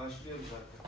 Başlıyoruz artık.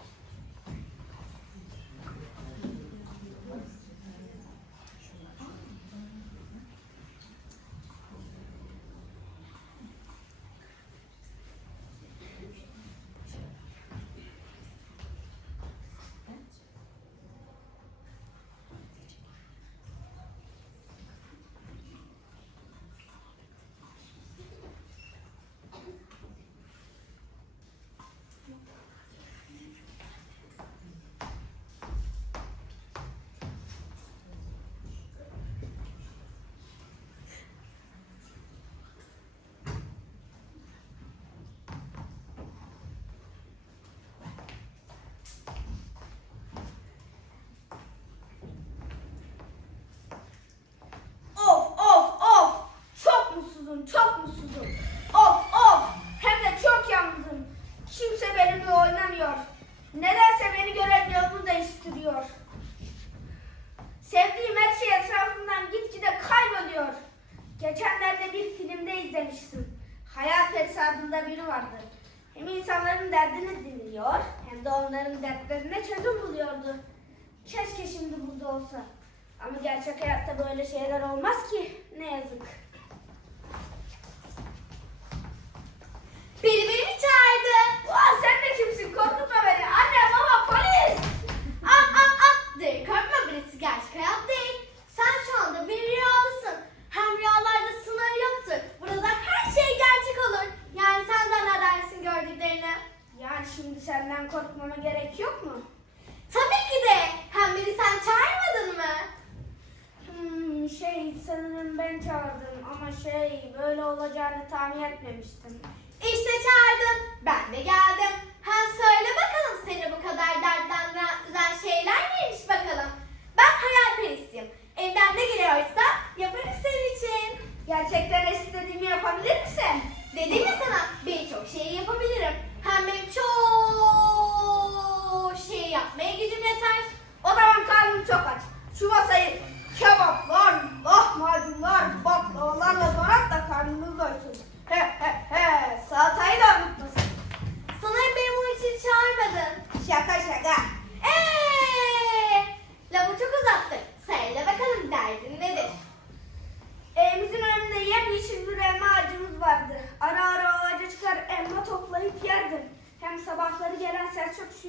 Evden istediğimi yapabilir misin? Dedim ya sana birçok şeyi yapabilirim.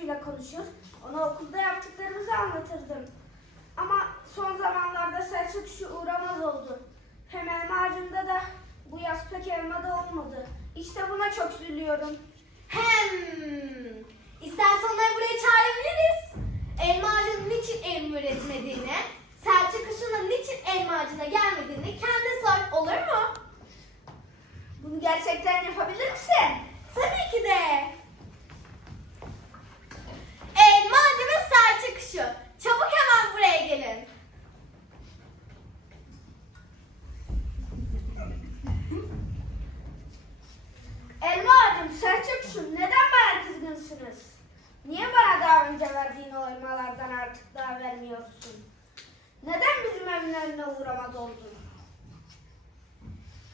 yer konuşur. Ona okulda yaptıklarımızı anlatırdım. Ama son zamanlarda Selçuk şu uğramaz oldu. Hem elma ağacında da bu yaz pek elma da olmadı. İşte buna çok üzülüyorum. Hem istersen onları buraya çağırabiliriz. Elma ağacının niçin elma üretmediğini, saldırılarına uğramaz oldun.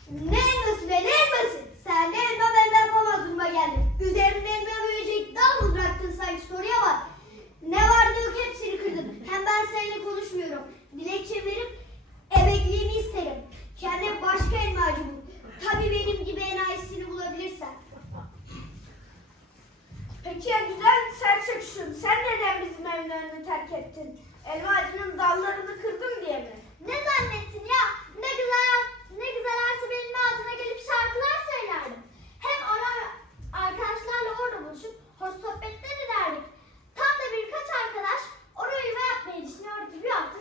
Ne elması be ne elması? Sen de elma ben de yapamaz duruma geldin. Üzerimde elma bölecek dal mı bıraktın sanki soruya bak. Ne vardı yok hepsini kırdın. Hem ben seninle konuşmuyorum. Dilekçe verip emekliğimi isterim. Kendine başka elmacı bul. Tabii benim gibi enayisini bulabilirsen. Peki ya güzel serçe kuşum sen neden bizim evlerini terk ettin? Elma ağacının dallarını kırdın diye mi? Ne zannettin ya? Ne güzel, ne güzel Ersebe'nin altına gelip şarkılar söylerdim. Hem ara arkadaşlarla orada buluşup hoş sohbetler ederdik. Tam da birkaç arkadaş oraya yuva yapmayı düşünüyordu gibi yaptı.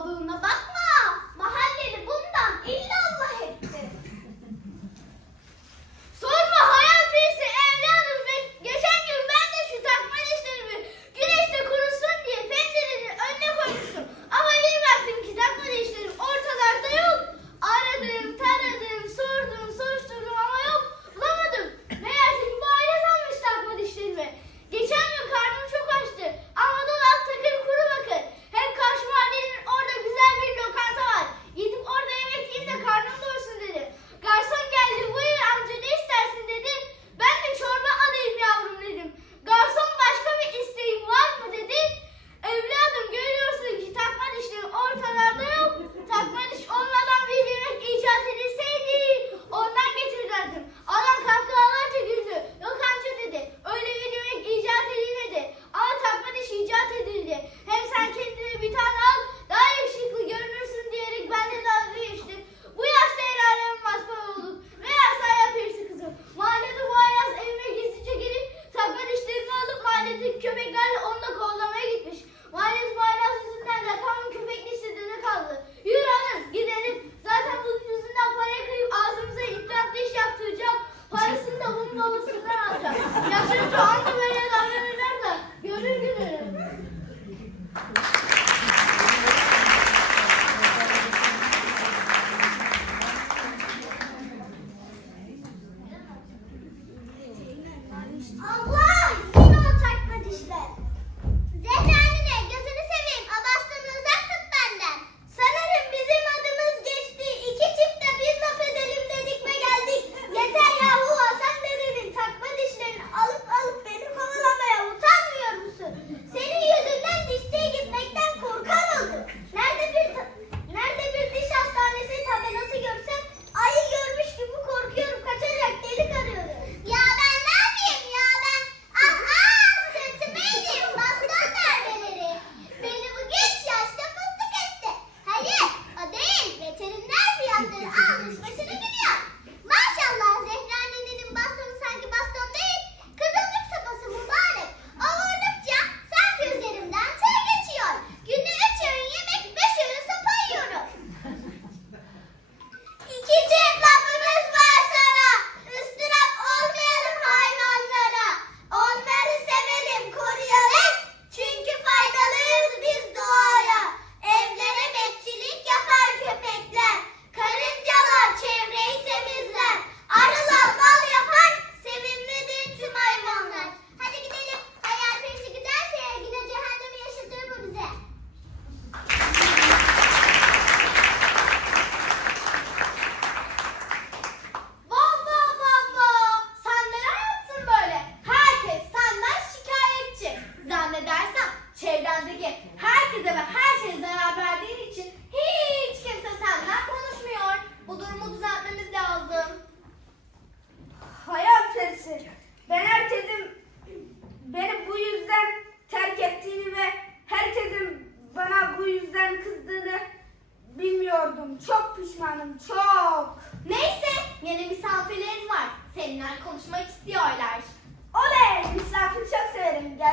olduğuna bak.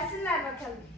Gelsinler bakalım.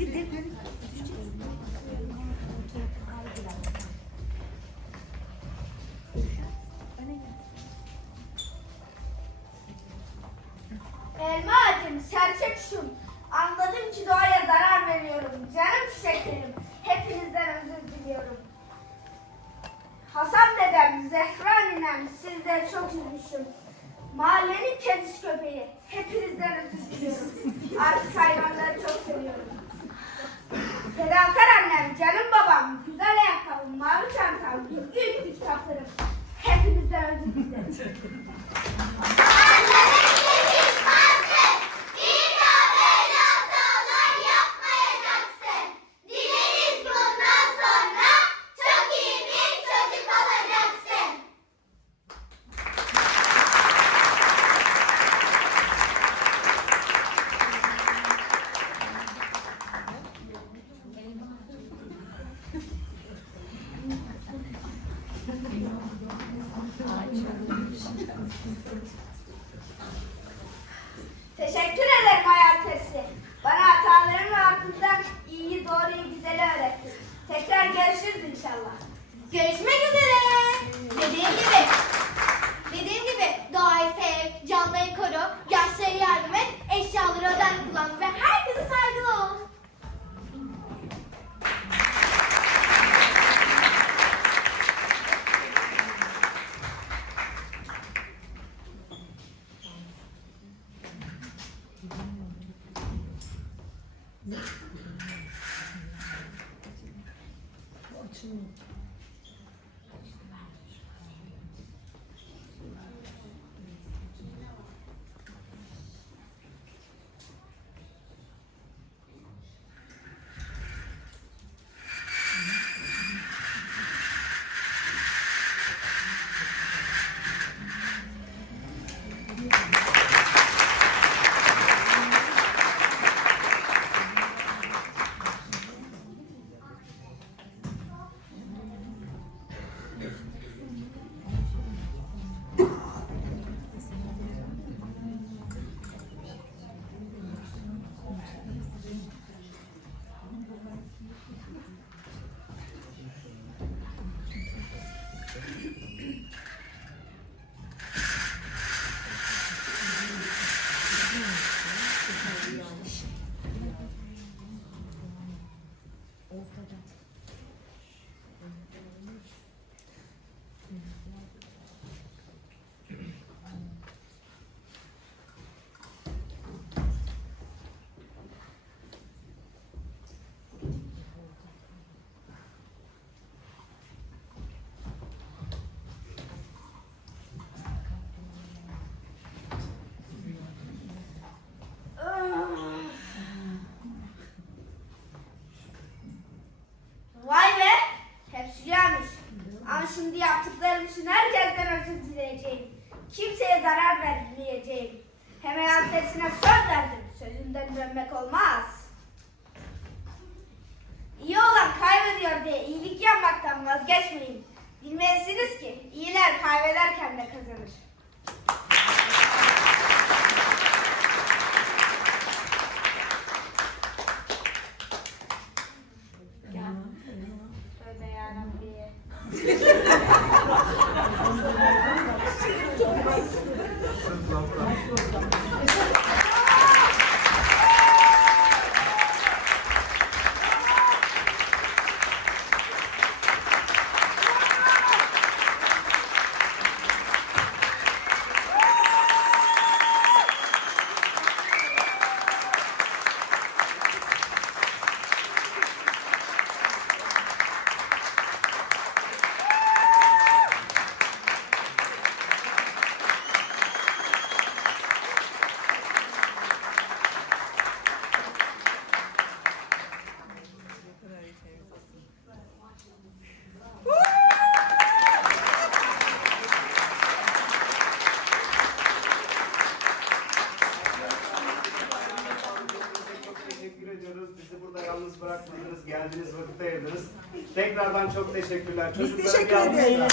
Did, did, şimdi yaptıklarım için herkesten özür dileyeceğim. Kimseye zarar vermeyeceğim. Hemen abdestine söz verdim. Sözünden dönmek olmaz. İyi olan kaybediyor diye iyilik yapmaktan vazgeçmeyin. Bilmelisiniz ki iyiler kaybederken de kazanır. teşekkürler. Biz teşekkür ederiz.